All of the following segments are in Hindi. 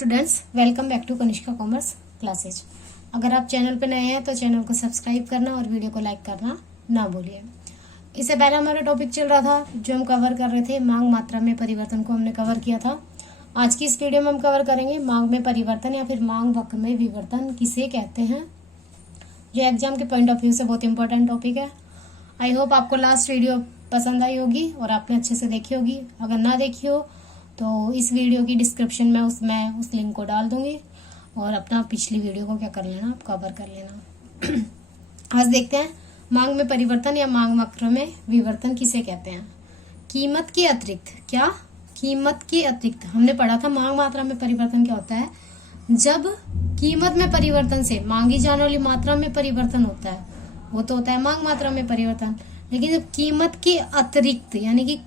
Students, welcome back to Kanishka commerce classes. अगर आप चैनल पर नए हैं तो चैनल को सब्सक्राइब करना और वीडियो को लाइक करना ना भूलिए। इससे पहले हमारा टॉपिक चल रहा था जो हम कवर कर रहे थे, मांग मात्रा में परिवर्तन को हमने कवर किया था। आज की इस वीडियो में हम कवर करेंगे मांग में परिवर्तन या फिर मांग वक्र में विवर्तन किसे कहते हैं। जो एग्जाम के पॉइंट ऑफ व्यू से बहुत इंपॉर्टेंट टॉपिक है। आई होप आपको लास्ट वीडियो पसंद आई होगी और आपने अच्छे से देखी होगी। अगर ना देखी हो तो इस वीडियो की डिस्क्रिप्शन में उस लिंक को डाल दूंगी और अपना पिछली वीडियो को क्या कर लेना, आप कवर कर लेना। आज देखते हैं मांग में परिवर्तन या मांग वक्र में विवर्तन किसे कहते हैं। कीमत के अतिरिक्त, क्या कीमत के अतिरिक्त हमने पढ़ा था मांग मात्रा में परिवर्तन क्या होता है। जब कीमत में परिवर्तन से मांगी जाने वाली मात्रा में परिवर्तन होता है वो तो होता है मांग मात्रा में परिवर्तन। लेकिन जब कीमत के अतिरिक्त यानी कि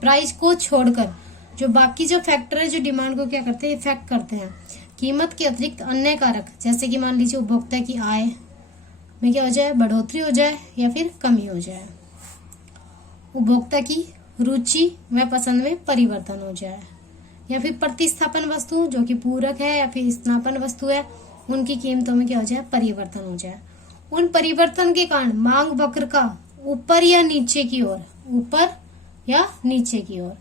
प्राइस को छोड़कर जो बाकी जो फैक्टर है जो डिमांड को क्या करते हैं, इफेक्ट करते हैं, कीमत के अतिरिक्त अन्य कारक, जैसे कि मान लीजिए उपभोक्ता की आय में क्या हो जाए, बढ़ोतरी हो जाए या फिर कमी हो जाए, उपभोक्ता की रुचि व पसंद में परिवर्तन हो जाए, या फिर प्रतिस्थापन वस्तु जो कि पूरक है या फिर स्नापन वस्तु है उनकी कीमतों में क्या हो जाए, परिवर्तन हो जाए। उन परिवर्तन के कारण मांग वक्र का ऊपर या नीचे की ओर, ऊपर या नीचे की ओर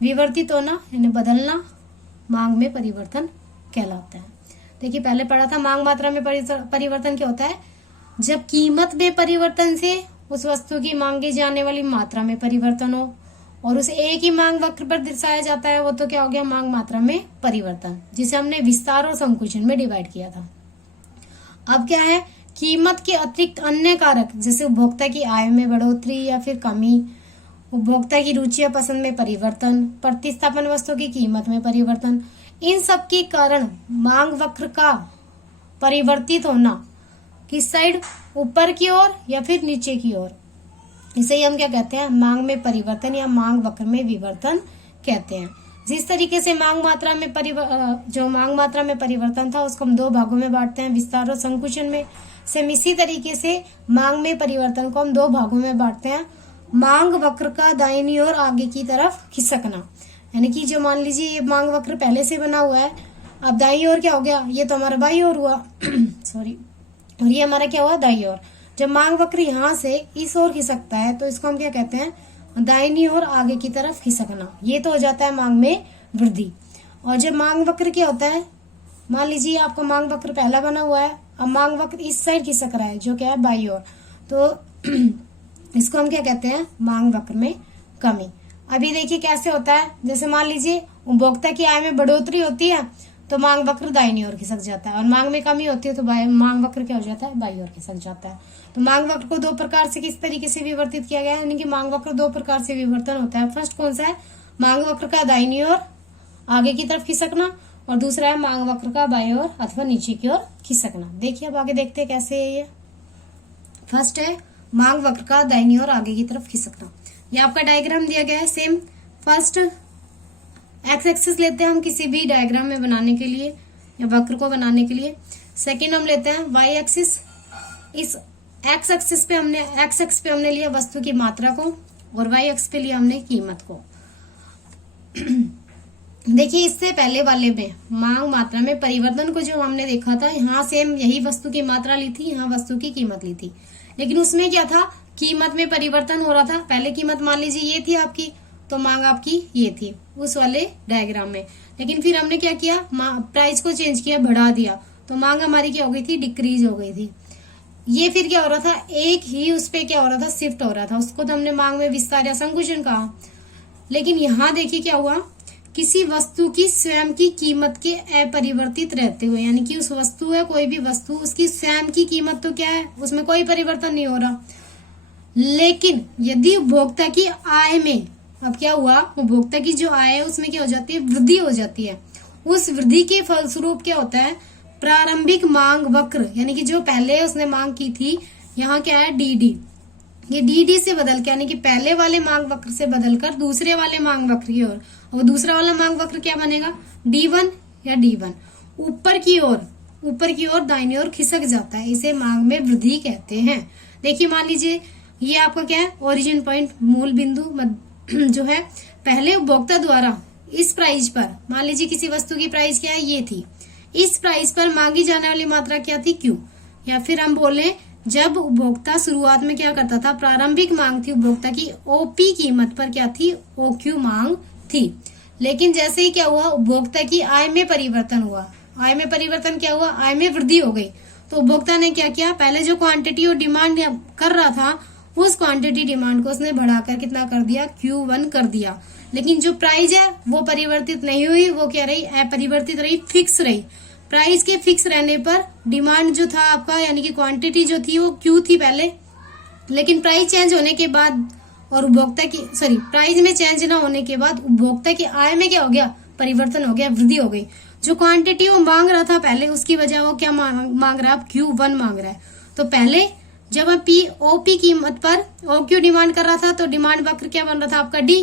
विवर्तित होना यानी बदलना मांग में परिवर्तन कहलाता है। देखिए पहले पढ़ा था मांग मात्रा में परिवर्तन क्या होता है। जब कीमत में परिवर्तन से उस वस्तु की मांगी जाने वाली मात्रा में परिवर्तन हो और उसे एक ही मांग वक्र पर दर्शाया जाता है, वो तो क्या हो गया, मांग मात्रा में परिवर्तन, जिसे हमने विस्तार और संकुचन में डिवाइड किया था। अब क्या है, कीमत के अतिरिक्त अन्य कारक जैसे उपभोक्ता की आय में बढ़ोतरी या फिर कमी, उपभोक्ता की रुचि या पसंद में परिवर्तन, प्रतिस्थापन वस्तु की कीमत में परिवर्तन, इन सब के कारण मांग वक्र का परिवर्तित होना किस साइड, ऊपर की ओर या फिर नीचे की ओर, इसे ही हम क्या कहते हैं, मांग में परिवर्तन या मांग वक्र में विवर्तन कहते हैं। जिस तरीके से मांग मात्रा में परिवर्तन था उसको हम दो भागों में बांटते हैं, विस्तार और संकुचन में। सेम इसी तरीके से मांग में परिवर्तन को हम दो भागों में बांटते हैं, मांग वक्र का दाहिनी ओर आगे की तरफ खिसकना, यानी कि जो मान लीजिए ये मांग वक्र पहले से बना हुआ है, अब दाईं ओर क्या हो गया, ये तो हमारा बाईं ओर हुआ सॉरी, और ये हमारा क्या हुआ, दाईं ओर। जब मांग वक्र यहाँ से इस ओर खिसकता है तो इसको हम क्या कहते हैं, दाहिनी ओर आगे की तरफ खिसकना, ये तो हो जाता है मांग में वृद्धि। और जब मांग वक्र क्या होता है, मान लीजिए आपका मांग वक्र पहला बना हुआ है, अब मांग वक्र इस साइड खिसक रहा है जो क्या है, बाईं ओर, तो इसको हम क्या कहते हैं, मांग वक्र में कमी। अभी देखिए कैसे होता है, जैसे मान लीजिए उपभोक्ता की आय में बढ़ोतरी होती है तो मांग वक्र दाहिनी ओर खिसक जाता है, और मांग में कमी होती है तो मांग वक्र क्या हो जाता है, बाईं ओर खिसक जाता है। तो मांग वक्र को दो प्रकार से किस तरीके से विवर्तित किया गया है, यानी कि मांग वक्र दो प्रकार से विवर्तन होता है। फर्स्ट कौन सा है, मांग वक्र का दाहिनी ओर आगे की तरफ खिसकना, और दूसरा है मांग वक्र का बाईं ओर अथवा नीचे की ओर खिसकना। देखिए अब आगे देखते हैं कैसे है ये। फर्स्ट है मांग वक्र का दाहिनी ओर आगे की तरफ खिसकना। ये आपका डायग्राम दिया गया है सेम। फर्स्ट एक्स एक्सिस लेते हैं हम किसी भी डायग्राम में बनाने के लिए या वक्र को बनाने के लिए। सेकेंड हम लेते हैं वाई एक्सिस। इस एक्स एक्सिस पे हमने लिया वस्तु की मात्रा को और वाई एक्स पे लिया हमने कीमत को। देखिए इससे पहले वाले में मांग मात्रा में परिवर्तन को जो हमने देखा था, यहाँ सेम यही वस्तु की मात्रा ली थी, यहाँ वस्तु की कीमत ली थी, लेकिन उसमें क्या था, कीमत में परिवर्तन हो रहा था। पहले कीमत मान लीजिए ये थी आपकी, तो मांग आपकी ये थी उस वाले डायग्राम में, लेकिन फिर हमने क्या किया, प्राइस को चेंज किया, बढ़ा दिया, तो मांग हमारी क्या हो गई थी, डिक्रीज हो गई थी। ये फिर क्या हो रहा था, एक ही उस पे क्या हो रहा था, शिफ्ट हो रहा था, उसको तो हमने मांग में विस्तार या संकुचन कहा। लेकिन यहाँ देखिए क्या हुआ, किसी वस्तु की स्वयं की कीमत के अपरिवर्तित रहते हुए, यानी कि उस वस्तु है कोई भी वस्तु, उसकी स्वयं की कीमत तो क्या है, उसमें कोई परिवर्तन नहीं हो रहा, लेकिन यदि उपभोक्ता की आय में, अब क्या हुआ, उपभोक्ता की जो आय है उसमें क्या हो जाती है, वृद्धि हो जाती है। उस वृद्धि के फलस्वरूप क्या होता है, प्रारंभिक मांग वक्र, यानी कि जो पहले उसने मांग की थी, यहाँ क्या है, डी, ये डी से बदल के, यानी कि पहले वाले मांग वक्र से बदलकर दूसरे वाले मांग वक्र की ओर, और दूसरा वाला मांग वक्र क्या बनेगा, D1 या D1, ऊपर की ओर दाहिनी ओर खिसक जाता है, इसे मांग में वृद्धि कहते हैं। देखिए मान लीजिए ये आपका क्या है, ओरिजिन पॉइंट, मूल बिंदु जो है, पहले उपभोक्ता द्वारा इस प्राइस पर, मान लीजिए किसी वस्तु की प्राइस क्या है, ये थी, इस प्राइस पर मांगी जाने वाली मात्रा क्या थी, क्यू। या फिर हम बोले जब उपभोक्ता शुरुआत में क्या करता था, प्रारंभिक मांग थी उपभोक्ता की ओपी कीमत पर क्या थी, ओ क्यू मांग थी। लेकिन जैसे ही क्या हुआ, उपभोक्ता की आय में परिवर्तन हुआ, आय में परिवर्तन क्या हुआ, आय में वृद्धि हो गई, तो उपभोक्ता ने क्या किया, पहले जो क्वांटिटी और डिमांड कर रहा था उस क्वांटिटी डिमांड को उसने बढ़ाकर कितना कर दिया, Q1 कर दिया। लेकिन जो प्राइस है वो परिवर्तित नहीं हुई, वो क्या रही, अपरिवर्तित रही, फिक्स रही। प्राइस के फिक्स रहने पर डिमांड जो था आपका, यानी कि क्वांटिटी जो थी वो Q थी पहले, लेकिन प्राइस चेंज होने के बाद और उपभोक्ता की प्राइस में चेंज ना होने के बाद उपभोक्ता की आय में क्या हो गया, परिवर्तन हो गया, वृद्धि हो गई। जो क्वांटिटी वो मांग रहा था पहले, उसकी वजह वो क्या मांग रहा है, अब Q1 मांग रहा है। तो पहले जब हम ओपी कीमत पर OQ डिमांड कर रहा था तो डिमांड वक्र क्या बन रहा था आपका D।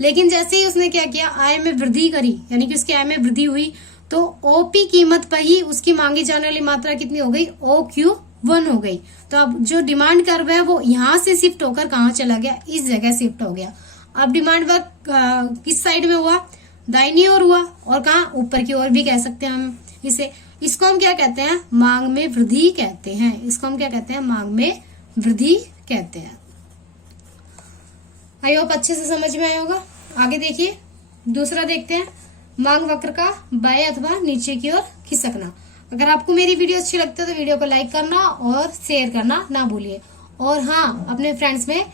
लेकिन जैसे ही उसने क्या किया, आय में वृद्धि करी, यानी कि उसकी आय में वृद्धि हुई, तो ओपी कीमत पर ही उसकी मांगी जाने वाली मात्रा कितनी हो गई, OQ1 हो गई। तो अब जो डिमांड कर्व है वो यहां से शिफ्ट होकर कहाँ चला गया, इस जगह शिफ्ट हो गया। अब डिमांड वक्र किस साइड में हुआ, दाहिनी ओर हुआ, और कहाँ, ऊपर की ओर भी कह सकते हैं हम इसे। इसको हम क्या कहते हैं, मांग में वृद्धि कहते हैं। इसको हम क्या कहते हैं, मांग में वृद्धि कहते हैं। आई होप अच्छे से समझ में आया होगा। आगे देखिए, दूसरा देखते हैं, मांग वक्र का बाएं अथवा नीचे की ओर खिसकना। अगर आपको मेरी वीडियो अच्छी लगती है तो वीडियो को लाइक करना और शेयर करना ना भूलिए। और हाँ, अपने फ्रेंड्स में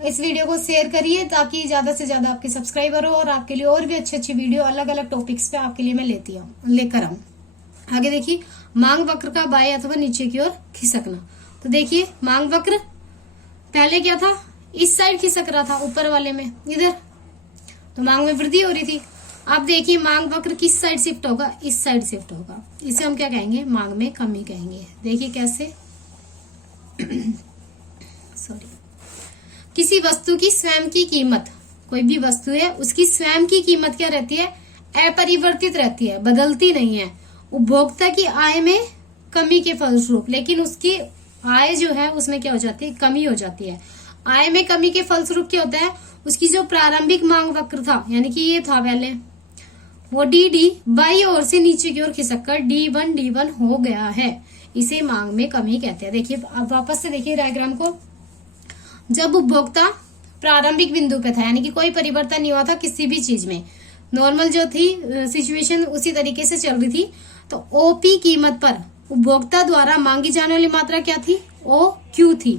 इस वीडियो को शेयर करिए ताकि ज्यादा से ज्यादा आपके सब्सक्राइबर हो और आपके लिए और भी अच्छी अच्छी वीडियो अलग अलग टॉपिक्स पे आपके लिए मैं लेकर आऊं। आगे देखिए, मांग वक्र का बाएं अथवा नीचे की ओर खिसकना। तो देखिए, मांग वक्र पहले क्या था, इस साइड खिसक रहा था, ऊपर वाले में इधर, तो मांग में वृद्धि हो रही थी। अब देखिए मांग वक्र किस साइड शिफ्ट होगा, इस साइड शिफ्ट होगा। इसे हम क्या कहेंगे, मांग में कमी कहेंगे। देखिए कैसे सॉरी, किसी वस्तु की स्वयं की कीमत, कोई भी वस्तु है उसकी स्वयं की कीमत क्या रहती है, अपरिवर्तित रहती है, बदलती नहीं है उपभोक्ता की आय में कमी के फलस्वरूप। लेकिन उसकी आय जो है उसमें क्या हो जाती है, कमी हो जाती है। आय में कमी के फलस्वरूप क्या होता है, उसकी जो प्रारंभिक मांग वक्र था, यानी कि ये था पहले, वो डी बाई ओर से नीचे की ओर खिसककर D1 हो गया है। इसे मांग में कमी कहते हैं। देखिए अब वापस से देखिए डायग्राम को, जब उपभोक्ता प्रारंभिक बिंदु पे था, यानी कि कोई परिवर्तन नहीं हुआ था किसी भी चीज में, नॉर्मल जो थी सिचुएशन उसी तरीके से चल रही थी, तो ओपी कीमत पर उपभोक्ता द्वारा मांगी जाने वाली मात्रा क्या थी, OQ थी।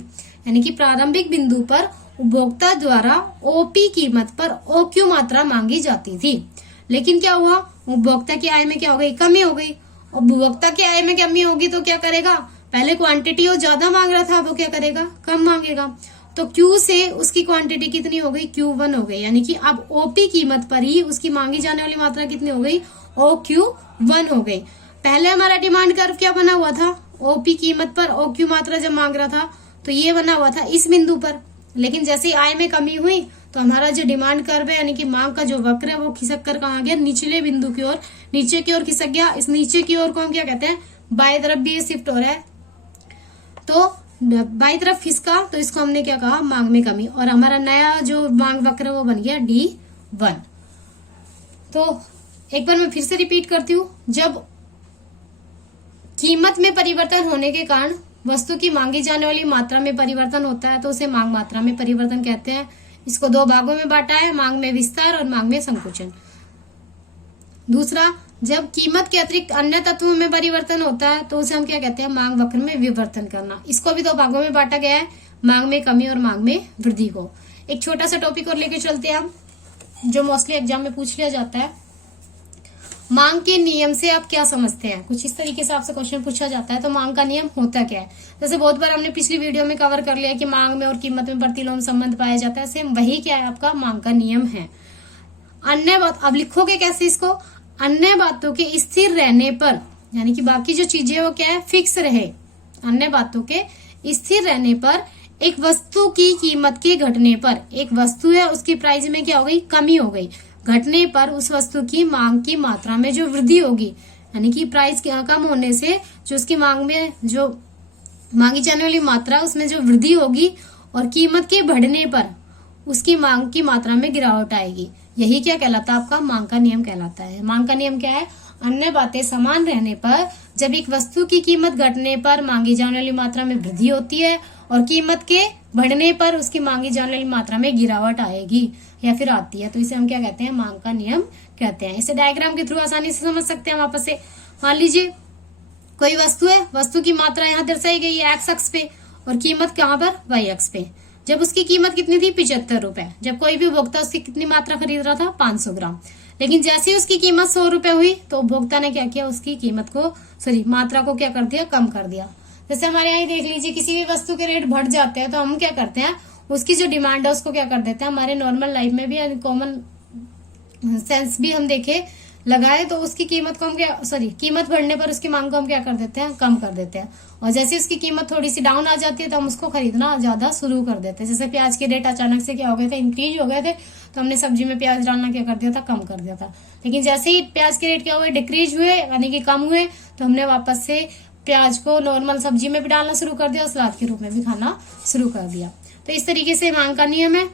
यानी कि प्रारंभिक बिंदु पर उपभोक्ता द्वारा ओपी कीमत पर OQ मात्रा मांगी जाती थी। लेकिन क्या हुआ, उपभोक्ता की आय में क्या हो गई, कमी हो गई। उपभोक्ता की आय में कमी होगी तो क्या करेगा, पहले क्वांटिटी वो ज्यादा मांग रहा था, वो क्या करेगा, कम मांगेगा। तो Q से उसकी क्वांटिटी कितनी हो गई, Q1 हो गई। यानी कि अब ओपी कीमत पर ही उसकी मांगी जाने वाली मात्रा कितनी हो गई, OQ1 हो गई। पहले हमारा डिमांड कर्व क्या बना हुआ था, ओपी कीमत पर OQ मात्रा जब मांग रहा था तो ये बना हुआ था इस बिंदु पर। लेकिन जैसे आय में कमी हुई तो हमारा जो डिमांड कर्व है, यानी कि मांग का जो वक्र है, वो खिसक कर कहाँ गया, निचले बिंदु की ओर, नीचे की ओर खिसक गया। इस नीचे की ओर को हम क्या कहते हैं, बाएं तरफ भी ये शिफ्ट हो रहा है, तो बाईं तरफ खिसका, तो इसको हमने क्या कहा, मांग में कमी। और हमारा नया जो मांग वक्र है वो बन गया D1। तो एक बार मैं फिर से रिपीट करती हूँ, जब कीमत में परिवर्तन होने के कारण वस्तु की मांगी जाने वाली मात्रा में परिवर्तन होता है तो उसे मांग मात्रा में परिवर्तन कहते हैं। इसको दो भागों में बांटा है, मांग में विस्तार और मांग में संकुचन। दूसरा, जब कीमत के अतिरिक्त अन्य तत्वों में परिवर्तन होता है तो उसे हम क्या कहते हैं, मांग वक्र में विवर्तन करना। इसको भी दो भागों में बांटा गया है, मांग में कमी और मांग में वृद्धि को। एक छोटा सा टॉपिक और लेके चलते हैं हम, जो मोस्टली एग्जाम में पूछ लिया जाता है। मांग के नियम से आप क्या समझते हैं, कुछ इस तरीके से आपसे क्वेश्चन पूछा जाता है। तो मांग का नियम होता क्या है, जैसे बहुत बार हमने पिछली वीडियो में कवर कर लिया कि मांग में और कीमत में प्रतिलोम संबंध पाया जाता है। सेम वही क्या है, आपका मांग का नियम है। अन्य बात, अब लिखोगे कैसे इसको, अन्य बातों के स्थिर रहने पर, यानी कि बाकी जो चीजें वो क्या है, फिक्स रहे। अन्य बातों के स्थिर रहने पर एक वस्तु की कीमत के घटने पर, एक वस्तु है उसकी प्राइस में क्या हो गई, कमी हो गई, घटने पर उस वस्तु की मांग की मात्रा में जो वृद्धि होगी, यानी कि प्राइस कम होने से जो उसकी मांग में जो मांगी जाने वाली मात्रा उसमें जो वृद्धि होगी, और कीमत के बढ़ने पर उसकी मांग की मात्रा में गिरावट आएगी। यही क्या कहलाता है, आपका मांग का नियम कहलाता है। मांग का नियम क्या है, अन्य बातें समान रहने पर जब एक वस्तु की कीमत घटने पर मांगी जाने वाली मात्रा में वृद्धि होती है और कीमत के बढ़ने पर उसकी मांगी जाने वाली मात्रा में गिरावट आएगी या फिर आती है, तो इसे हम क्या कहते हैं, मांग का नियम कहते हैं। इसे डायग्राम के थ्रू आसानी से समझ सकते हैं वापस से। मान लीजिए कोई वस्तु है, वस्तु की मात्रा यहाँ दर्शाई गई है एक्स अक्ष पे और कीमत कहाँ पर, वाई अक्ष पे। जब उसकी कीमत कितनी थी, 75 रुपए। जब कोई भी उपभोक्ता उसकी कितनी मात्रा खरीद रहा था, 500 ग्राम। लेकिन जैसे ही उसकी कीमत 100 रुपए हुई तो उपभोक्ता ने क्या किया, उसकी कीमत को मात्रा को क्या कर दिया, कम कर दिया। जैसे हमारे यहाँ देख लीजिए, किसी भी वस्तु के रेट बढ़ जाते हैं तो हम क्या करते हैं, उसकी जो डिमांड है उसको क्या कर देते हैं, हमारे नॉर्मल लाइफ में भी कॉमन सेंस भी हम देखे लगाए तो उसकी कीमत को हम क्या कीमत बढ़ने पर उसकी मांग को हम क्या कर देते हैं, कम कर देते हैं। और जैसे उसकी कीमत थोड़ी सी डाउन आ जाती है तो हम उसको खरीदना ज्यादा शुरू कर देते हैं। जैसे प्याज के रेट अचानक से क्या हो गए थे, इंक्रीज हो गए थे, तो हमने सब्जी में प्याज डालना क्या कर दिया था, कम कर दिया था। लेकिन जैसे ही प्याज के रेट क्या हुए, डिक्रीज हुए यानी कि कम हुए, तो हमने वापस से प्याज को नॉर्मल सब्जी में भी डालना शुरू कर दिया और सलाद के रूप में भी खाना शुरू कर दिया। तो इस तरीके से मांग का नियम है।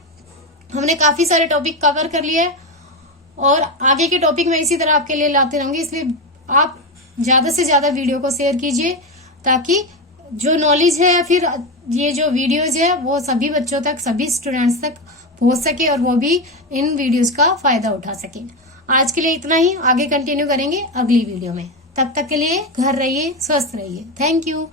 हमने काफी सारे टॉपिक कवर कर लिए और आगे के टॉपिक मैं इसी तरह आपके लिए लाते रहूंगी, इसलिए आप ज्यादा से ज्यादा वीडियो को शेयर कीजिए ताकि जो नॉलेज है या फिर ये जो वीडियोज है वो सभी बच्चों तक, सभी स्टूडेंट्स तक पहुंच सके और वो भी इन वीडियोज का फायदा उठा सके। आज के लिए इतना ही, आगे कंटिन्यू करेंगे अगली वीडियो में। तब तक के लिए घर रहिए, स्वस्थ रहिए। Thank you.